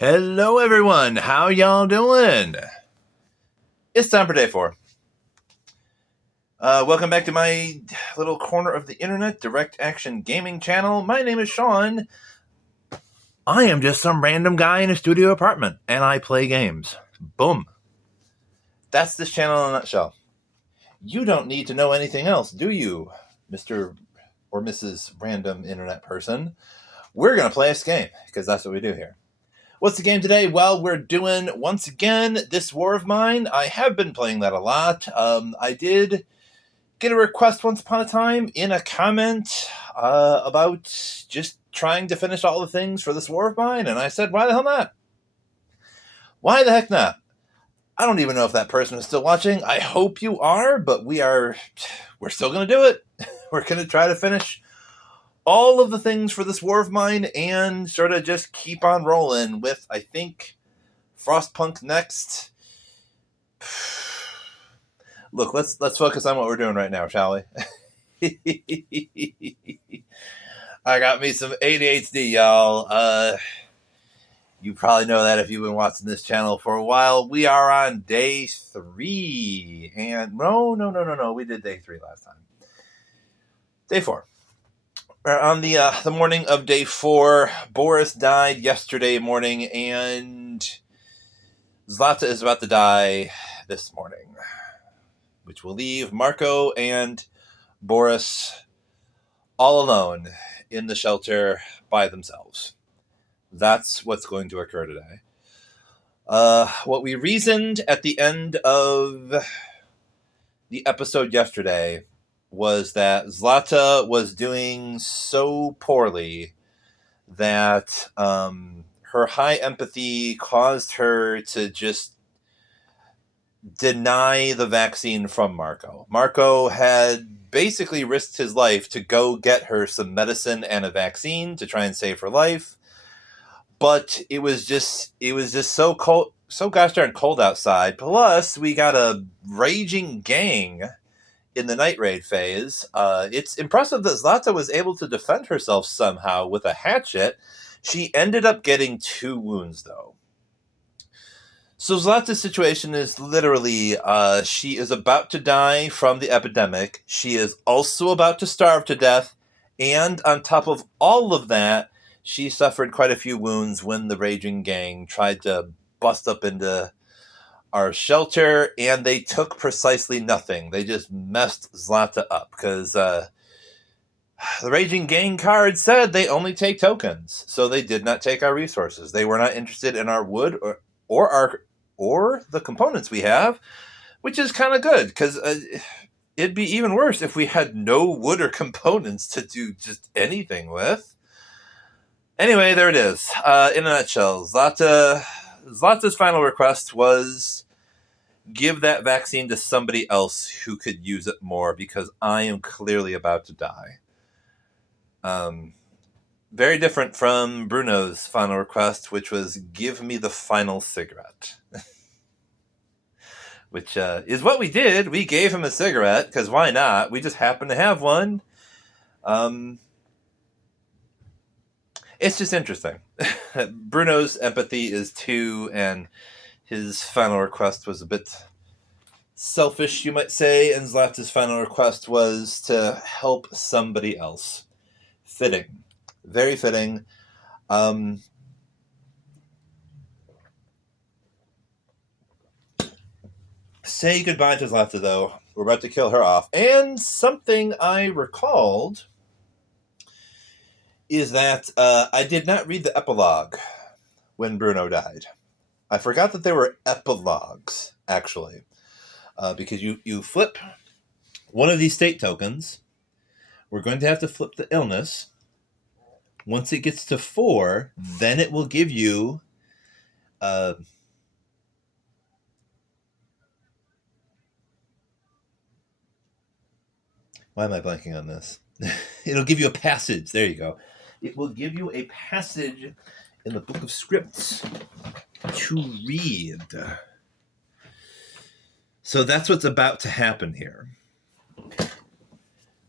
Hello, everyone. How y'all doing? It's time for day 4. Welcome back to my little corner of the internet, direct action gaming channel. My name is Sean. I am just some random guy in a studio apartment, and I play games. Boom. That's this channel in a nutshell. You don't need to know anything else, do you, Mr. or Mrs. Random Internet Person? We're going to play this game, because that's what we do here. What's the game today? Well, we're doing, once again, This War of Mine. I have been playing that a lot. I did get a request once upon a time in a comment about just trying to finish all the things for This War of Mine, and I said, why the hell not? Why the heck not? I don't even know if that person is still watching. I hope you are, but we're still going to do it. We're going to try to finish all of the things for This War of Mine and sort of just keep on rolling with, I think, Frostpunk next. Look, let's focus on what we're doing right now, shall we? I got me some ADHD, y'all. You probably know that if you've been watching this channel for a while. We are on day 3. And no. We did day 3 last time. Day 4. On the morning of day 4, Boris died yesterday morning, and Zlata is about to die this morning, which will leave Marko and Boris all alone in the shelter by themselves. That's what's going to occur today. What we reasoned at the end of the episode yesterday was that Zlata was doing so poorly that her high empathy caused her to just deny the vaccine from Marko. Marko had basically risked his life to go get her some medicine and a vaccine to try and save her life. But it was just so cold, so gosh darn cold outside. Plus, we got a raging gang in the night raid phase. It's impressive that Zlata was able to defend herself somehow with a hatchet. She ended up getting 2 wounds, though. So Zlata's situation is literally, she is about to die from the epidemic. She is also about to starve to death. And on top of all of that, she suffered quite a few wounds when the raging gang tried to bust up into our shelter, and they took precisely nothing. They just messed Zlata up, because the raging gang card said they only take tokens, so they did not take our resources. They were not interested in our wood or the components we have, which is kind of good, because it'd be even worse if we had no wood or components to do just anything with. Anyway, there it is. In a nutshell, Zlata's final request was give that vaccine to somebody else who could use it more, because I am clearly about to die. Very different from Bruno's final request, which was give me the final cigarette. Which is what we did. We gave him a cigarette, because why not? We just happened to have one. It's just interesting. Bruno's empathy is 2, and his final request was a bit selfish, you might say, and Zlata's final request was to help somebody else. Fitting. Very fitting. Say goodbye to Zlata, though. We're about to kill her off. And something I recalled is that I did not read the epilogue when Bruno died. I forgot that there were epilogues, actually. Because you flip one of these state tokens. We're going to have to flip the illness. Once it gets to 4, then it will give you why am I blanking on this? It'll give you a passage. There you go. It will give you a passage in the book of scripts to read. So that's what's about to happen here.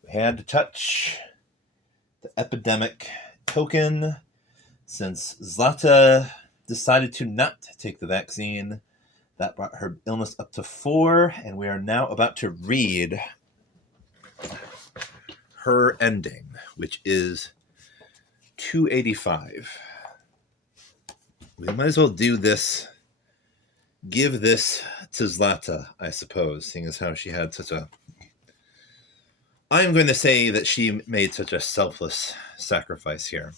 We had to touch the epidemic token since Zlata decided to not take the vaccine. That brought her illness up to 4, and we are now about to read her ending, which is 285. We might as well do this, give this to Zlata, I suppose, seeing as how she had such a... I'm going to say that she made such a selfless sacrifice here.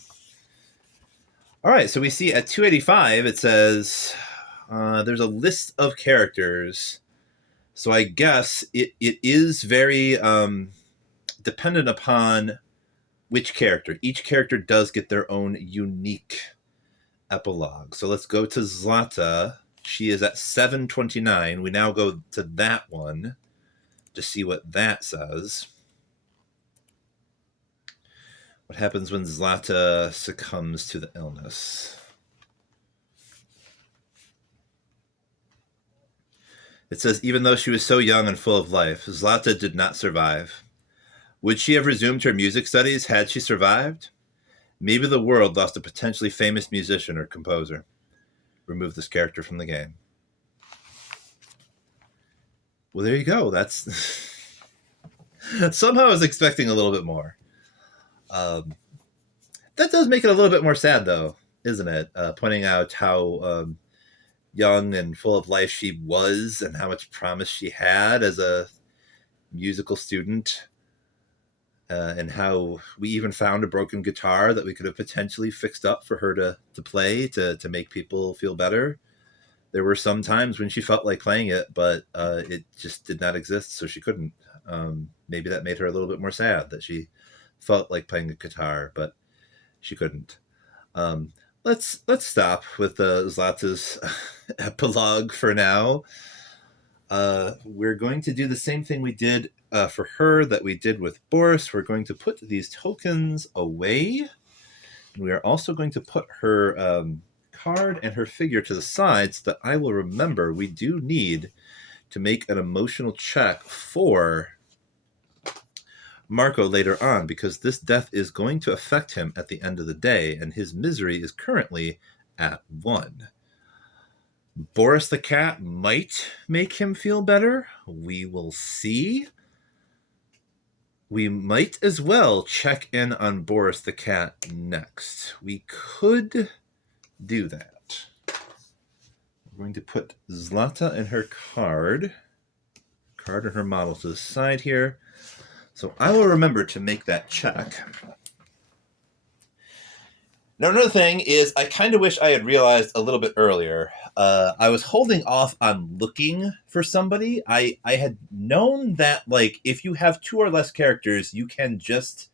All right, so we see at 285, it says there's a list of characters. So I guess it is very dependent upon which character. Each character does get their own unique epilogue. So let's go to Zlata. She is at 729. We now go to that one to see what that says. What happens when Zlata succumbs to the illness? It says, even though she was so young and full of life, Zlata did not survive. Would she have resumed her music studies had she survived? Maybe the world lost a potentially famous musician or composer. Remove this character from the game. Well, there you go. That's... Somehow I was expecting a little bit more. That does make it a little bit more sad, though, isn't it? Pointing out how young and full of life she was and how much promise she had as a musical student. And how we even found a broken guitar that we could have potentially fixed up for her to play to make people feel better. There were some times when she felt like playing it, but it just did not exist, so she couldn't. Maybe that made her a little bit more sad that she felt like playing the guitar, but she couldn't. Let's stop with Zlata's epilogue for now. We're going to do the same thing we did for her that we did with Boris. We're going to put these tokens away. We are also going to put her card and her figure to the side so that I will remember we do need to make an emotional check for Marko later on, because this death is going to affect him at the end of the day, and his misery is currently at 1. Boris the cat might make him feel better. We will see. We might as well check in on Boris the cat next. We could do that. We're going to put Zlata and her card and her model to the side here. So I will remember to make that check. Now, another thing is I kind of wish I had realized a little bit earlier. I was holding off on looking for somebody. I had known that, like, if you have 2 or less characters, you can just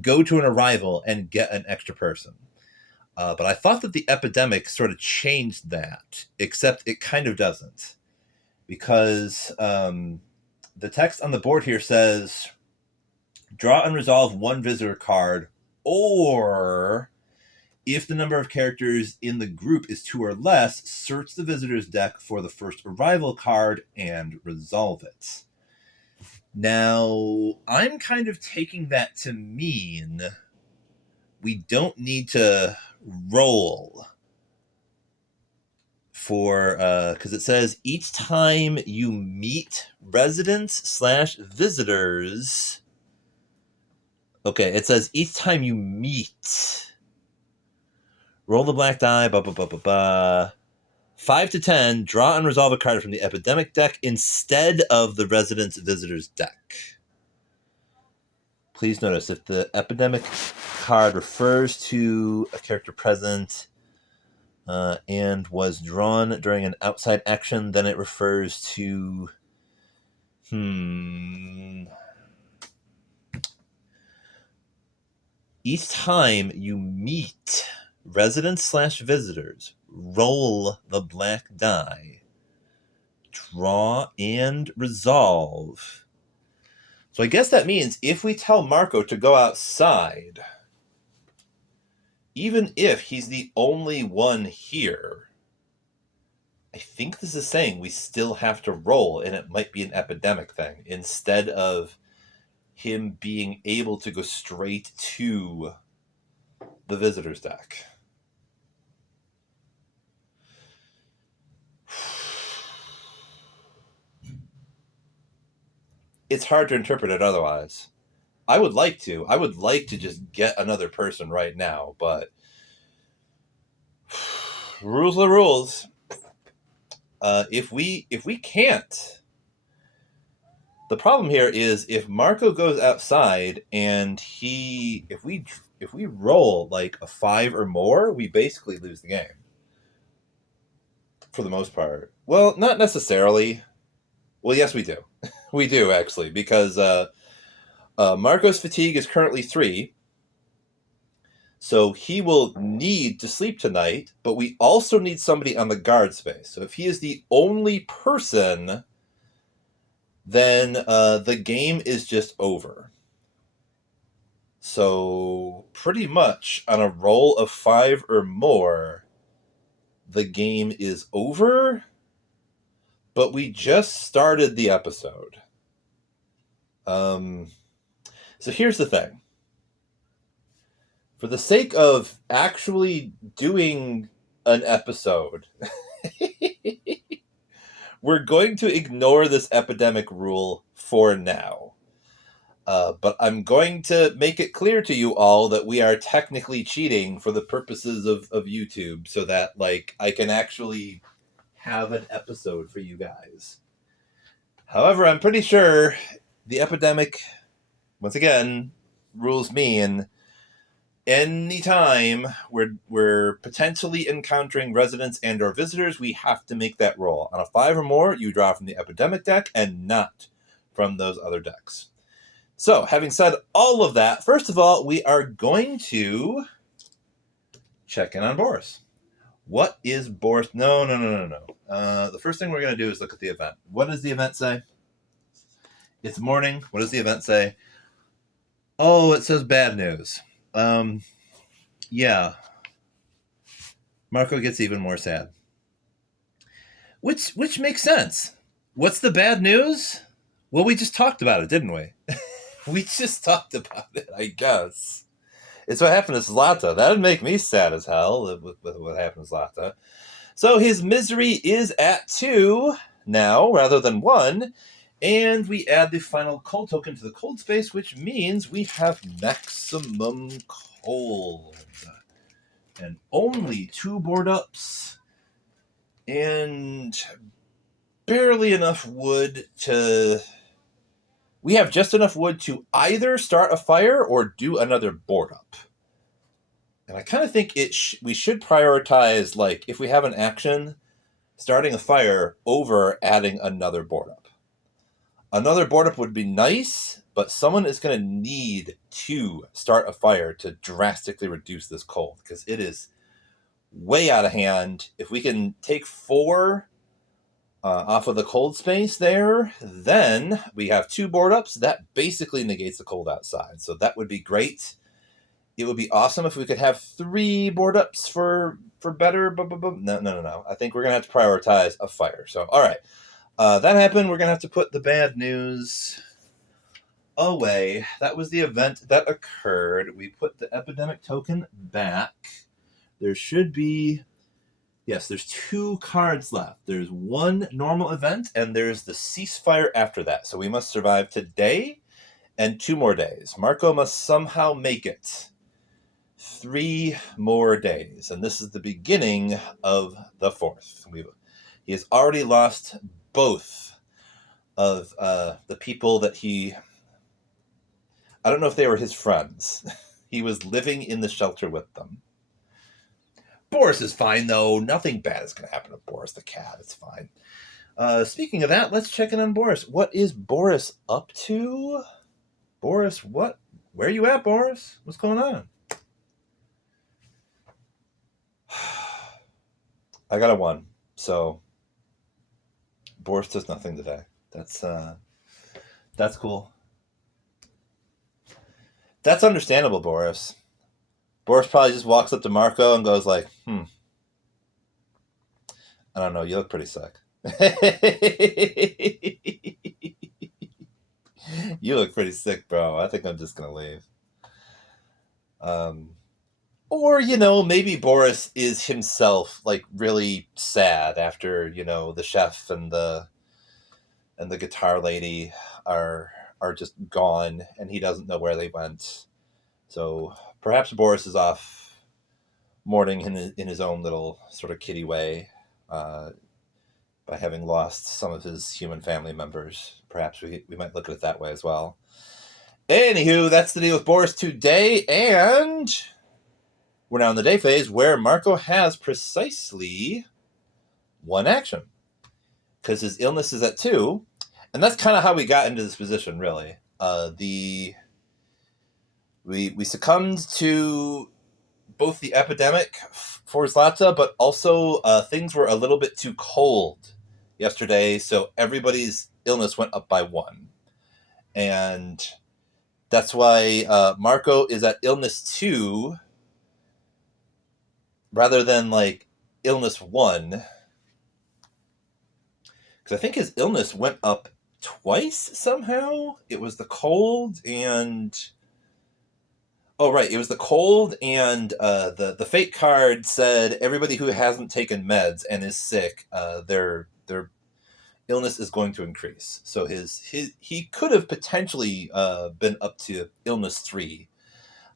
go to an arrival and get an extra person. But I thought that the epidemic sort of changed that, except it kind of doesn't. Because the text on the board here says, draw and resolve 1 visitor card, or if the number of characters in the group is 2 or less, search the visitor's deck for the first arrival card and resolve it. Now, I'm kind of taking that to mean we don't need to roll for, because it says each time you meet residents/visitors. Okay, it says each time you meet. Roll the black die, 5 to 10, draw and resolve a card from the Epidemic deck instead of the Residence Visitors deck. Please notice if the Epidemic card refers to a character present and was drawn during an outside action, then it refers to... Each time you meet residents/visitors, roll the black die, draw and resolve. So I guess that means if we tell Marko to go outside, even if he's the only one here, I think this is saying we still have to roll, and it might be an epidemic thing, instead of him being able to go straight to the visitor's deck. it's hard to interpret it otherwise. I would like to just get another person right now, but rules are rules. If we can't, the problem here is if Marko goes outside and if we roll like a 5 or more, we basically lose the game. For the most part. Well, not necessarily. Well, yes, we do. We do, actually, because Marko's fatigue is currently 3. So he will need to sleep tonight, but we also need somebody on the guard space. So if he is the only person, then the game is just over. So pretty much on a roll of 5 or more, the game is over, but we just started the episode. So here's the thing. For the sake of actually doing an episode, we're going to ignore this epidemic rule for now. But I'm going to make it clear to you all that we are technically cheating for the purposes of YouTube so that, like, I can actually have an episode for you guys. However, I'm pretty sure the epidemic, once again, rules mean anytime we're potentially encountering residents and or visitors, we have to make that roll. On a 5 or more, you draw from the epidemic deck and not from those other decks. So, having said all of that, first of all, we are going to check in on Boris. What is Boris? No. The first thing we're going to do is look at the event. What does the event say? It's morning. What does the event say? Oh, it says bad news. Yeah. Marko gets even more sad. Which makes sense. What's the bad news? Well, we just talked about it, didn't we? We just talked about it, I guess. It's what happened to Zlata. That would make me sad as hell with what happened to Zlata. So his misery is at 2 now, rather than 1. And we add the final cold token to the cold space, which means we have maximum cold. And only 2 board ups. And barely enough wood to... We have just enough wood to either start a fire or do another board up. And I kind of think we should prioritize, like, if we have an action, starting a fire over adding another board up. Another board up would be nice, but someone is going to need to start a fire to drastically reduce this cold, because it is way out of hand. If we can take 4 off of the cold space there, then we have 2 board ups. That basically negates the cold outside. So that would be great. It would be awesome if we could have 3 board ups for better. No. I think we're going to have to prioritize a fire. So, all right. That happened. We're going to have to put the bad news away. That was the event that occurred. We put the epidemic token back. There should be... Yes, there's 2 cards left. There's 1 normal event, and there's the ceasefire after that. So we must survive today and 2 more days. Marko must somehow make it 3 more days. And this is the beginning of the 4th. He has already lost both of the people that he... I don't know if they were his friends. He was living in the shelter with them. Boris is fine, though. Nothing bad is going to happen to Boris the cat. It's fine. Speaking of that, let's check in on Boris. What is Boris up to? Boris, what? Where are you at, Boris? What's going on? I got a 1. So Boris does nothing today. That's cool. That's understandable, Boris. Boris probably just walks up to Marko and goes like, I don't know, you look pretty sick. You look pretty sick, bro. I think I'm just going to leave. Or, maybe Boris is himself, like, really sad after, the chef and the guitar lady are are just gone, and he doesn't know where they went. So perhaps Boris is off mourning in his own little sort of kiddie way, by having lost some of his human family members. Perhaps we might look at it that way as well. Anywho, that's the deal with Boris today, and we're now in the day phase where Marko has precisely one action, because his illness is at 2, and that's kind of how we got into this position, really. We succumbed to both the epidemic for Zlata, but also things were a little bit too cold yesterday, so everybody's illness went up by 1. And that's why Marko is at illness 2 rather than like illness 1. Because I think his illness went up twice somehow. It was the cold and... Oh, right. It was the cold, and the fate card said everybody who hasn't taken meds and is sick, their illness is going to increase. So he could have potentially been up to illness 3,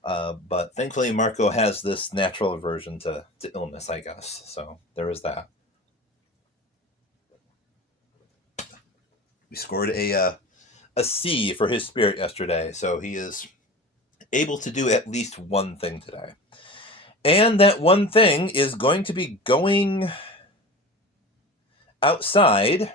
but thankfully Marko has this natural aversion to illness, I guess. So there is that. We scored a C for his spirit yesterday, so he is able to do at least one thing today. And that one thing is going to be going outside.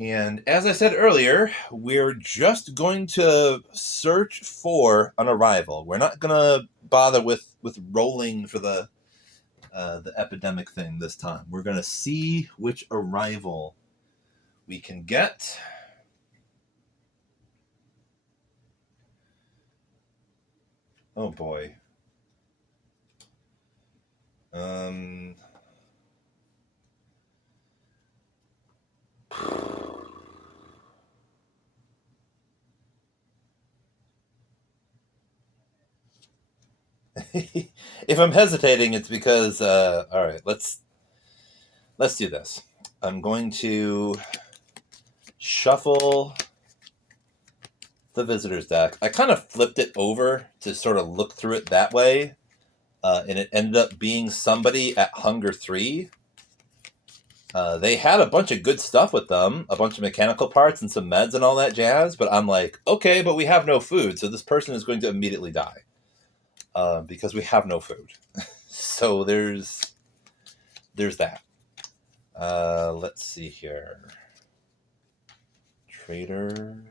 And as I said earlier, we're just going to search for an arrival. We're not going to bother with rolling for the epidemic thing this time. We're going to see which arrival we can get. Oh boy. If I'm hesitating, it's because all right, let's do this. I'm going to shuffle the visitors deck. I kind of flipped it over to sort of look through it that way, and it ended up being somebody at Hunger 3. They had a bunch of good stuff with them, a bunch of mechanical parts and some meds and all that jazz, but I'm like, okay, but we have no food, so this person is going to immediately die, because we have no food. So there's that. Let's see here. Trader.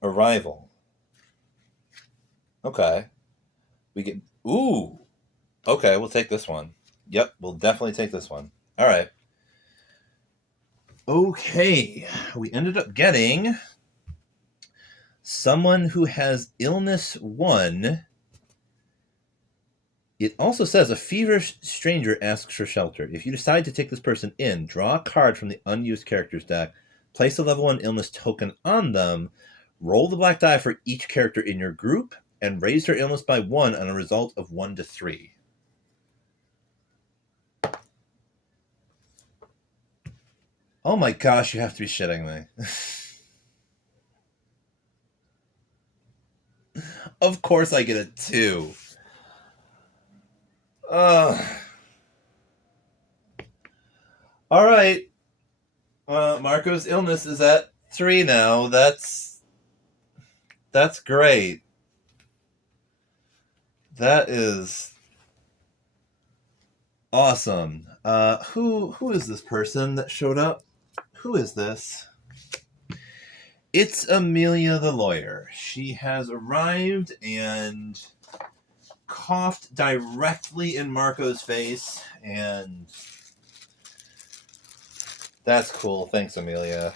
Arrival. Okay. We get... Ooh! Okay, we'll take this one. Yep, we'll definitely take this one. All right. Okay. We ended up getting someone who has illness 1. It also says a feverish stranger asks for shelter. If you decide to take this person in, draw a card from the unused characters deck, place a level 1 illness token on them, roll the black die for each character in your group, and raise their illness by 1 on a result of 1 to 3. Oh my gosh, you have to be shitting me. Of course I get a 2. All right. Marko's illness is at 3 now. That's great. That is awesome. Who is this person that showed up? Who is this? It's Amelia the lawyer. She has arrived and coughed directly in Marko's face, and that's cool. Thanks, Amelia.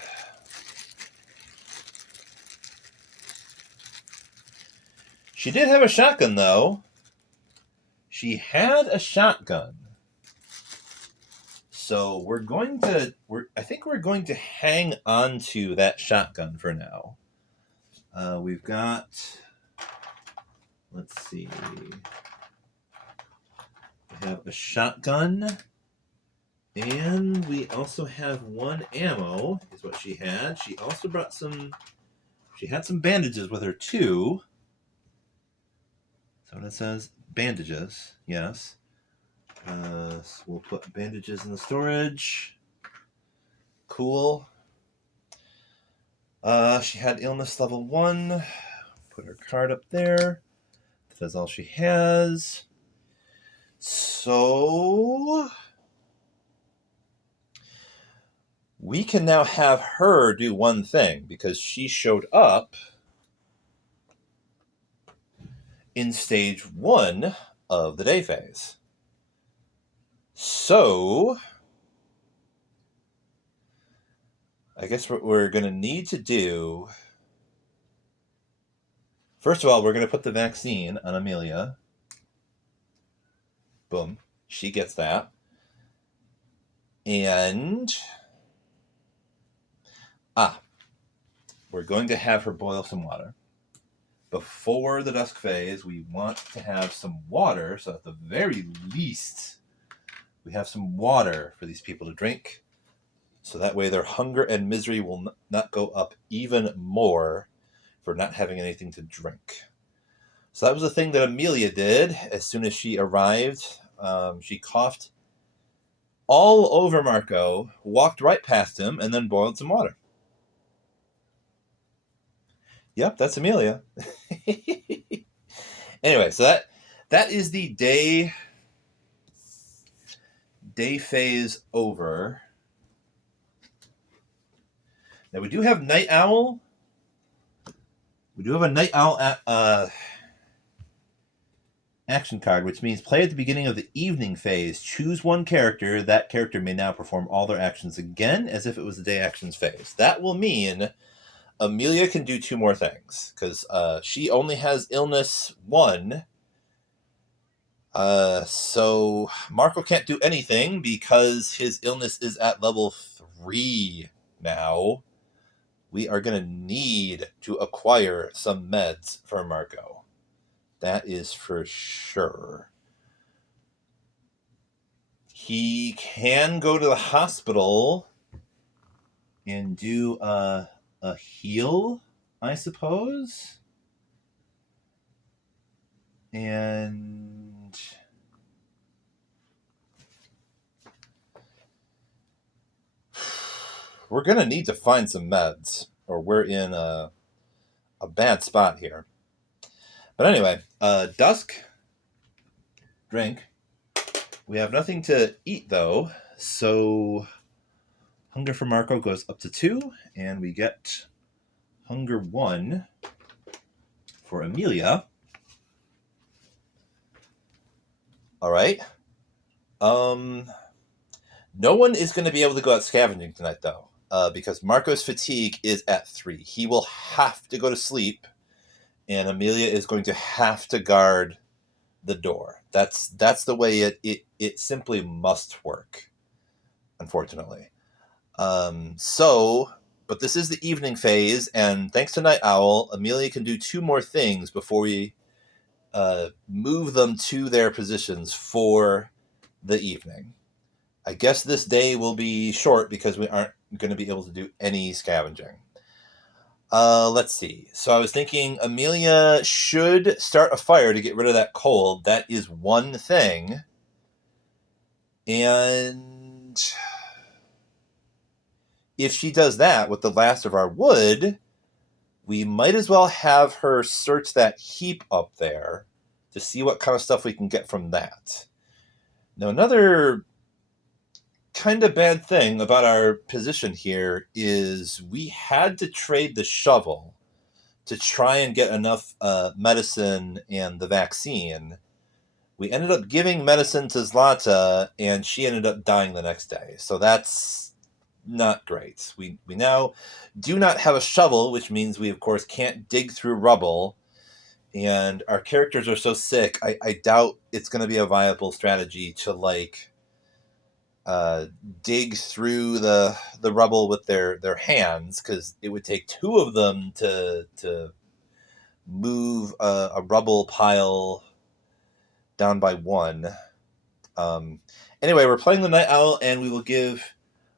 She did have a shotgun, though. She had a shotgun. So I think we're going to hang on to that shotgun for now. We've got, let's see. We have a shotgun. And we also have 1 ammo, is what she had. She also brought she had some bandages with her too. So what it says, bandages, yes. So we'll put bandages in the storage. Cool. She had illness level 1. Put her card up there. That's all she has. So we can now have her do one thing because she showed up in stage 1 of the day phase. So I guess what we're going to need to do, first of all, we're going to put the vaccine on Amelia. Boom. She gets that. And we're going to have her boil some water. Before the dusk phase, we want to have some water, so at the very least, we have some water for these people to drink. So that way their hunger and misery will not go up even more for not having anything to drink. So that was the thing that Amelia did as soon as she arrived. She coughed all over Marko, walked right past him, and then boiled some water. Yep, that's Amelia. Anyway, so that is the day phase over. Now we do have Night Owl. We do have a Night Owl action card, which means play at the beginning of the evening phase. Choose one character. That character may now perform all their actions again as if it was the day actions phase. That will mean Amelia can do 2 more things because she only has illness 1. So Marko can't do anything because his illness is at level 3 now. We are going to need to acquire some meds for Marko. That is for sure. He can go to the hospital and do a heal, I suppose. And we're going to need to find some meds, or we're in a bad spot here. But anyway, dusk, drink. We have nothing to eat, though, so hunger for Marko goes up to 2, and we get hunger 1 for Amelia. All right. No one is going to be able to go out scavenging tonight, though, because Marko's fatigue is at 3. He will have to go to sleep, and Amelia is going to have to guard the door. That's the way it simply must work, unfortunately. But this is the evening phase, and thanks to Night Owl, Amelia can do 2 more things before we move them to their positions for the evening. I guess this day will be short because we aren't going to be able to do any scavenging. Let's see. So I was thinking Amelia should start a fire to get rid of that cold. That is one thing. And if she does that with the last of our wood, we might as well have her search that heap up there to see what kind of stuff we can get from that. Now, another kind of bad thing about our position here is we had to trade the shovel to try and get enough medicine and the vaccine. We ended up giving medicine to Zlata, and she ended up dying the next day. So that's not great. We now do not have a shovel, which means we, of course, can't dig through rubble. And our characters are so sick, I doubt it's going to be a viable strategy to, dig through the rubble with their hands, because it would take 2 of them to move a rubble pile down by 1. Anyway, we're playing the Night Owl, and we will give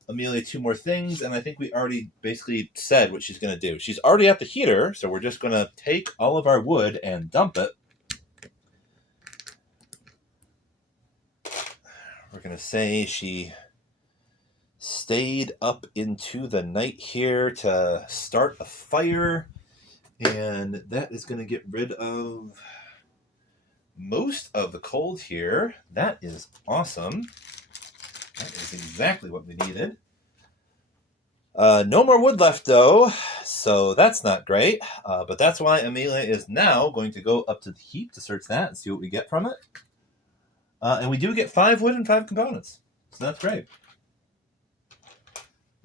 Amelia 2 more things, and I think we already basically said what she's going to do. She's already at the heater, so we're just going to take all of our wood and dump it. We're going to say she stayed up into the night here to start a fire, and that is going to get rid of most of the cold here. That is awesome. That is exactly what we needed. No more wood left, though, so that's not great. But that's why Amelia is now going to go up to the heap to search that and see what we get from it. And we do get 5 wood and 5 components, so that's great.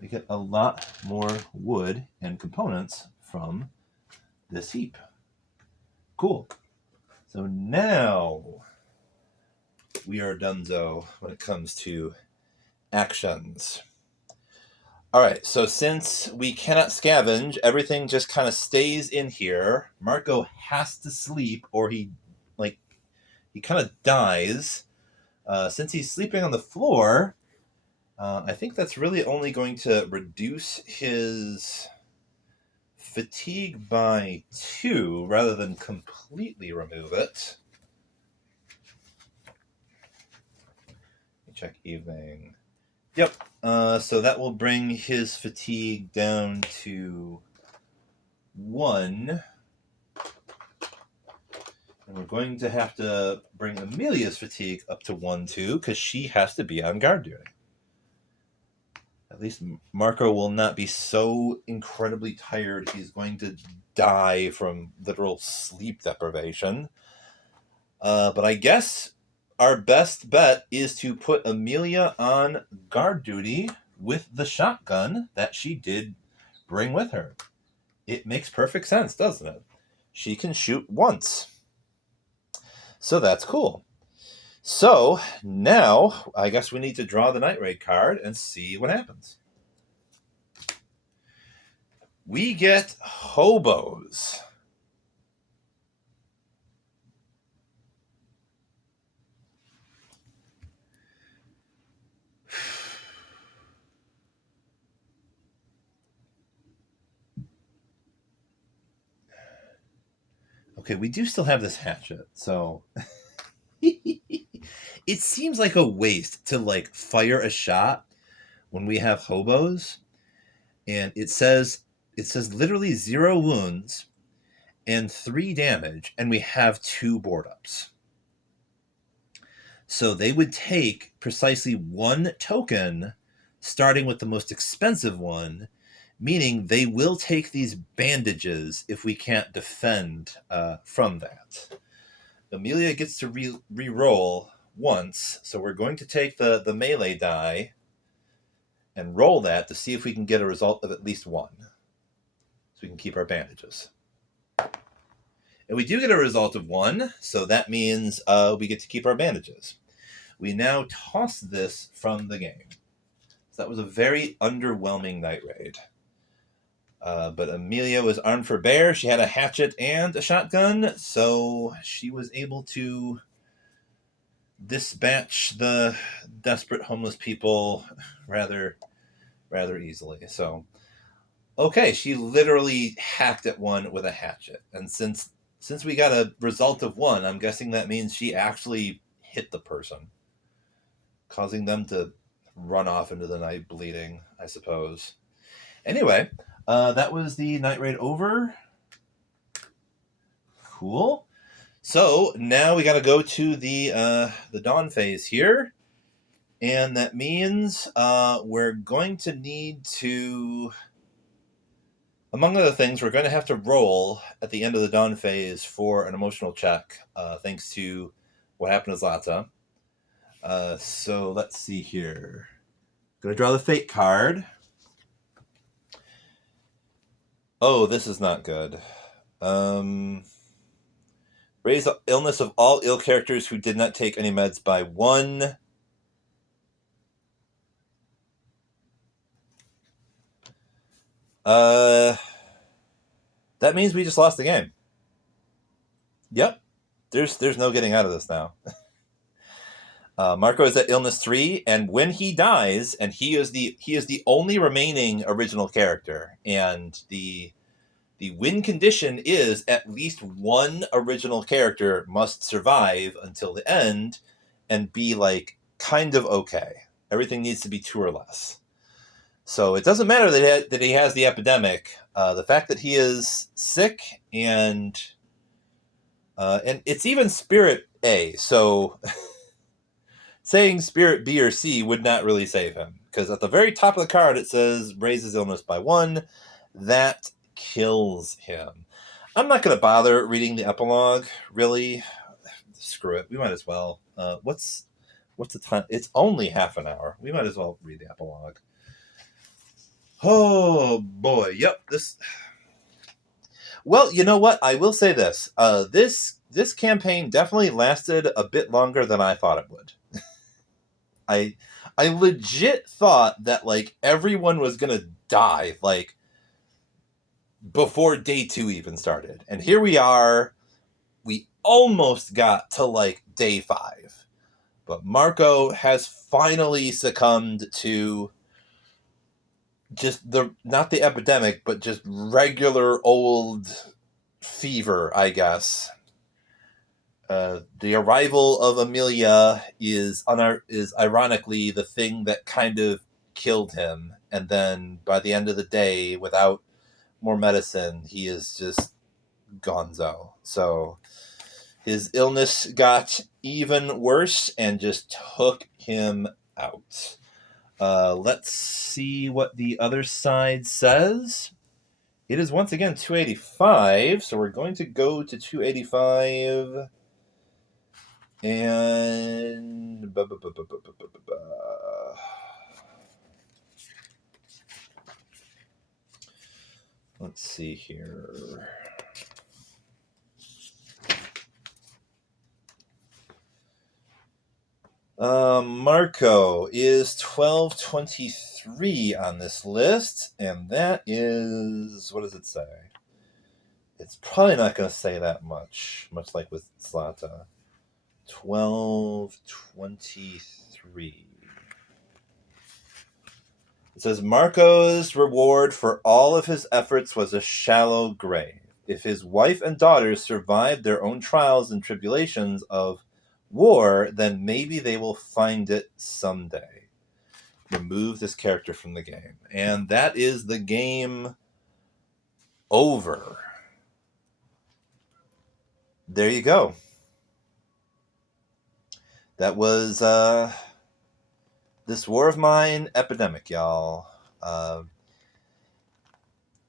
We get a lot more wood and components from this heap. Cool. So now we are donezo when it comes to actions. All right, so since we cannot scavenge, everything just kind of stays in here. Marko has to sleep, or he kind of dies. Since he's sleeping on the floor, I think that's really only going to reduce his fatigue by 2 rather than completely remove it. Let me check evening. Yep. So that will bring his fatigue down to 1. And we're going to have to bring Amelia's fatigue up to 1 too, because she has to be on guard duty. At least Marko will not be so incredibly tired he's going to die from literal sleep deprivation. But I guess our best bet is to put Amelia on guard duty with the shotgun that she did bring with her. It makes perfect sense, doesn't it? She can shoot once. So that's cool. So now I guess we need to draw the Night Raid card and see what happens. We get hobos. Okay, we do still have this hatchet, so it seems like a waste to fire a shot when we have hobos, and it says literally 0 wounds and 3 damage, and we have 2 board ups. So they would take precisely 1 token, starting with the most expensive one, meaning they will take these bandages if we can't defend from that. Amelia gets to re-roll once, so we're going to take the melee die and roll that to see if we can get a result of at least 1. So we can keep our bandages. And we do get a result of 1, so that means we get to keep our bandages. We now toss this from the game. So that was a very underwhelming Night Raid. But Amelia was armed for bear. She had a hatchet and a shotgun, so she was able to dispatch the desperate homeless people rather easily. So, okay, she literally hacked at one with a hatchet. And since we got a result of 1, I'm guessing that means she actually hit the person, causing them to run off into the night bleeding, I suppose. Anyway, that was the Night Raid over. Cool. So now we got to go to the dawn phase here, and that means we're going to need to, among other things, we're going to have to roll at the end of the dawn phase for an emotional check, thanks to what happened to Zlata. So let's see here. Going to draw the fate card. Oh, this is not good. Raise the illness of all ill characters who did not take any meds by 1. That means we just lost the game. Yep. There's no getting out of this now. Marko is at illness 3, and when he dies, and he is the only remaining original character, and the win condition is at least one original character must survive until the end and be like kind of okay. Everything needs to be 2 or less. So it doesn't matter that he has the epidemic. The fact that he is sick and it's even spirit A. So saying spirit B or C would not really save him, because at the very top of the card it says raises illness by 1. That kills him. I'm not going to bother reading the epilogue, really. Screw it. We might as well. What's the time? It's only half an hour. We might as well read the epilogue. Oh boy. Yep. Well, you know what? I will say this. This campaign definitely lasted a bit longer than I thought it would. I legit thought that like everyone was gonna die like before day 2 even started, and here we are. We almost got to like day 5, but Marko has finally succumbed to just not the epidemic, but just regular old fever, I guess. The arrival of Amelia is ironically the thing that kind of killed him, and then by the end of the day, without more medicine, he is just gonzo. So his illness got even worse and just took him out. Let's see what the other side says. It is once again 285, so we're going to go to 285. And let's see here. Marko is 1223 on this list, and that is, what does it say? It's probably not going to say that much like with Zlata. 1223. It says Marko's reward for all of his efforts was a shallow grave. If his wife and daughters survived their own trials and tribulations of war, then maybe they will find it someday. Remove this character from the game. And that is the game over. There you go. That was This War of Mine Epidemic, y'all.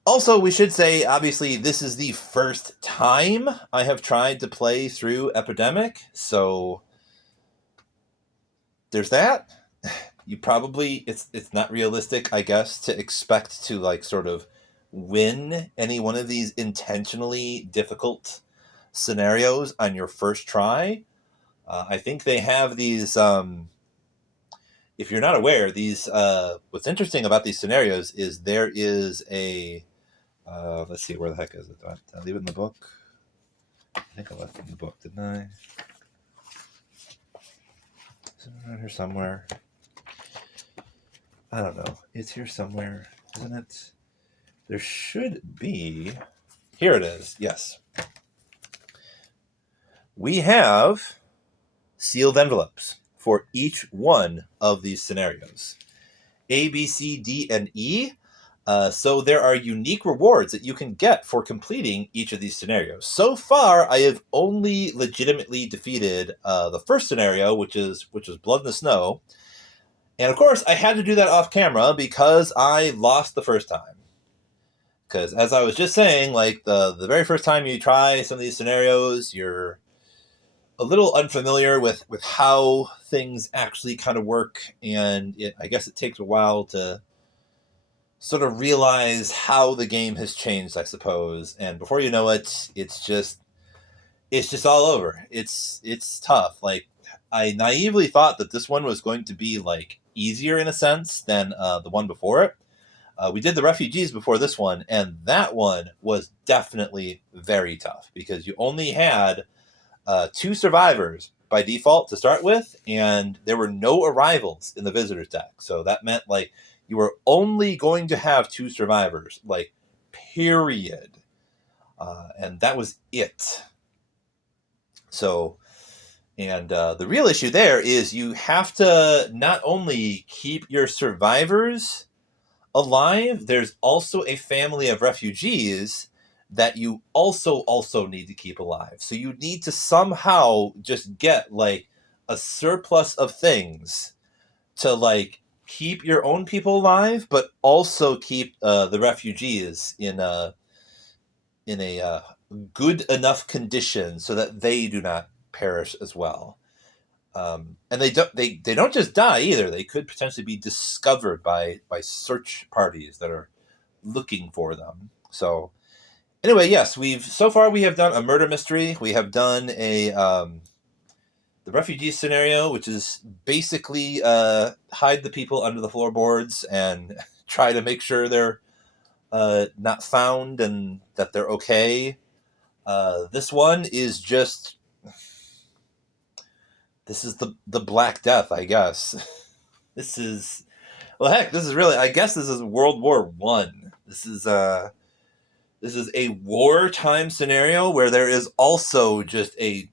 Also, we should say, obviously, this is the first time I have tried to play through Epidemic, so there's that. You probably, it's not realistic, I guess, to expect to, like, sort of win any one of these intentionally difficult scenarios on your first try. I think they have these, if you're not aware, these, what's interesting about these scenarios is there is a, let's see, where the heck is it? Did I leave it in the book? I think I left it in the book, didn't I? Is it around here somewhere? I don't know. It's here somewhere, isn't it? There should be. Here it is, yes. We have sealed envelopes for each one of these scenarios. A, B, C, D, and E. So there are unique rewards that you can get for completing each of these scenarios. So far, I have only legitimately defeated the first scenario, which is Blood in the Snow. And of course, I had to do that off camera because I lost the first time. Because as I was just saying, like the very first time you try some of these scenarios, you're a little unfamiliar with how things actually kind of work, and I guess it takes a while to sort of realize how the game has changed, I suppose. And before you know it, it's just all over. It's tough. Like, I naively thought that this one was going to be like easier in a sense than the one before it. We did the refugees before this one, and that one was definitely very tough because you only had 2 survivors, by default to start with, and there were no arrivals in the visitors deck. So that meant like you were only going to have 2 survivors, like period. And that was it. So, and the real issue there is you have to not only keep your survivors alive, there's also a family of refugees that you also need to keep alive. So you need to somehow just get like a surplus of things to like keep your own people alive, but also keep the refugees in a good enough condition so that they do not perish as well. And they don't just die either. They could potentially be discovered by search parties that are looking for them. So anyway, yes, we have done a murder mystery. We have done a the refugee scenario, which is basically hide the people under the floorboards and try to make sure they're not found and that they're okay. This one is just this is the Black Death, I guess. This is really, I guess this is World War One. This is a wartime scenario where there is also just a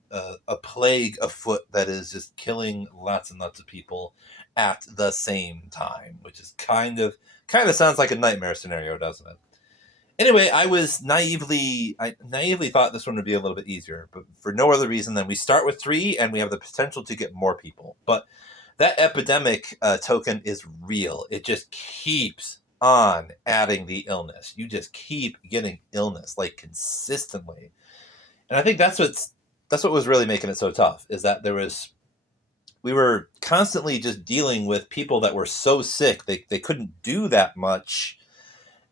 plague afoot that is just killing lots and lots of people at the same time, which is kind of sounds like a nightmare scenario, doesn't it? Anyway, I naively thought this one would be a little bit easier, but for no other reason than we start with 3 and we have the potential to get more people. But that epidemic token is real. It just keeps on adding the illness. You just keep getting illness like consistently. And I think that's what was really making it so tough, is that we were constantly just dealing with people that were so sick they couldn't do that much,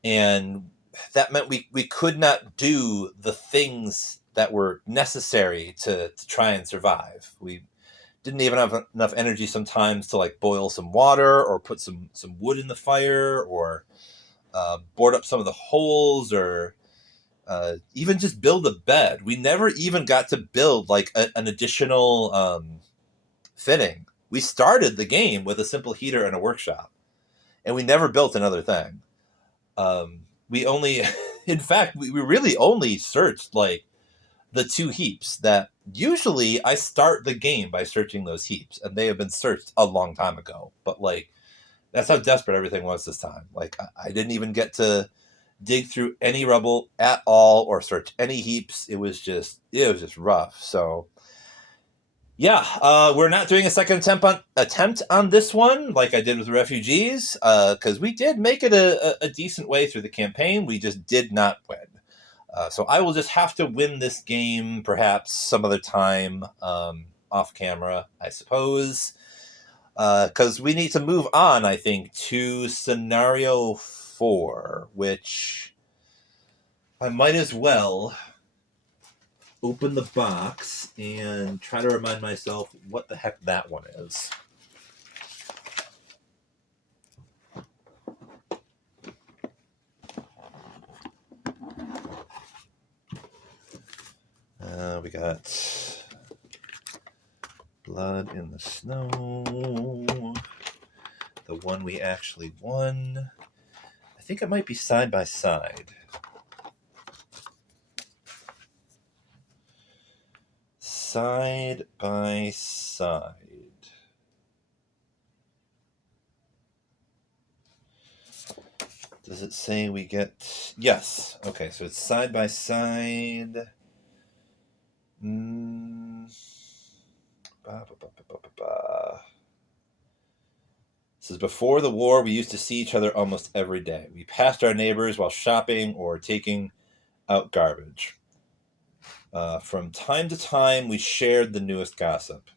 and that meant we could not do the things that were necessary to try and survive. We didn't even have enough energy sometimes to like boil some water or put some wood in the fire or board up some of the holes or even just build a bed. We never even got to build like an additional fitting. We started the game with a simple heater and a workshop, and we never built another thing. We only, in fact, we really only searched like the 2 heaps that usually I start the game by searching those heaps, and they have been searched a long time ago. But like, that's how desperate everything was this time. Like, I didn't even get to dig through any rubble at all or search any heaps. It was just rough. So yeah, we're not doing a second attempt on this one like I did with refugees, because we did make it a decent way through the campaign. We just did not win. So I will just have to win this game perhaps some other time off camera, I suppose, because we need to move on, I think, to scenario 4, which I might as well open the box and try to remind myself what the heck that one is. We got Blood in the Snow. The one we actually won. I think it might be Side by Side. Side by Side. Does it say we get... Yes. Okay, so it's Side by Side. This is before the war. We used to see each other almost every day. We passed our neighbors while shopping or taking out garbage. From time to time, we shared the newest gossip,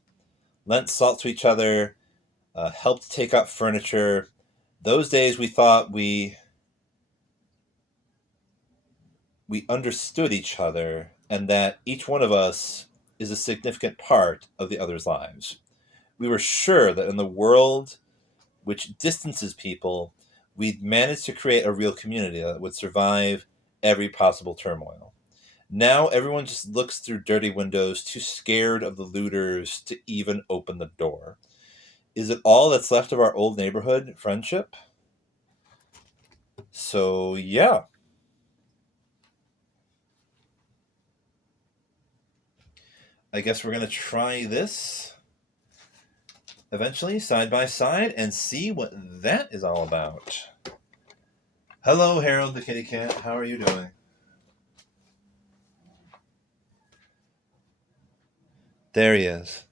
lent salt to each other, helped take out furniture. Those days we thought we understood each other and that each one of us is a significant part of the other's lives. We were sure that in the world which distances people, we'd managed to create a real community that would survive every possible turmoil. Now everyone just looks through dirty windows, too scared of the looters to even open the door. Is it all that's left of our old neighborhood friendship? So, yeah. I guess we're going to try this eventually, side by side, and see what that is all about. Hello, Harold the kitty cat. How are you doing? There he is.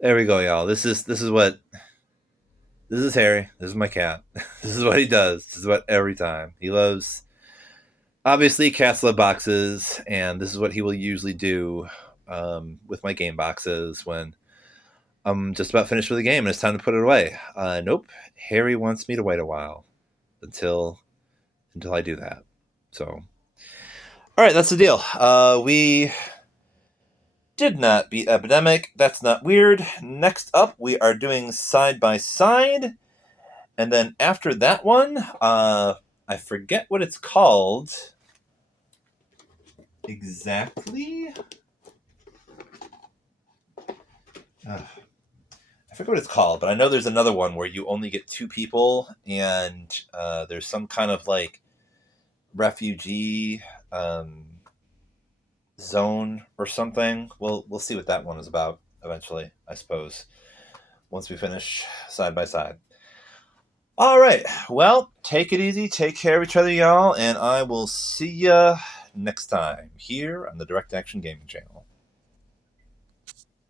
There we go, y'all. This is Harry. This is my cat. This is what he does. This is what every time he loves. Obviously, cats love boxes, and this is what he will usually do with my game boxes when I'm just about finished with the game and it's time to put it away. Nope, Harry wants me to wait a while until I do that. So, all right, that's the deal. We did not beat Epidemic. That's not weird. Next up, we are doing side by side, and then after that one, I forget what it's called exactly. I forget what it's called, but I know there's another one where you only get 2 people, and there's some kind of like refugee zone or something. We'll see what that one is about eventually, I suppose, once we finish side by side. All right. Well, take it easy. Take care of each other, y'all, and I will see ya next time here on the Direct Action Gaming Channel.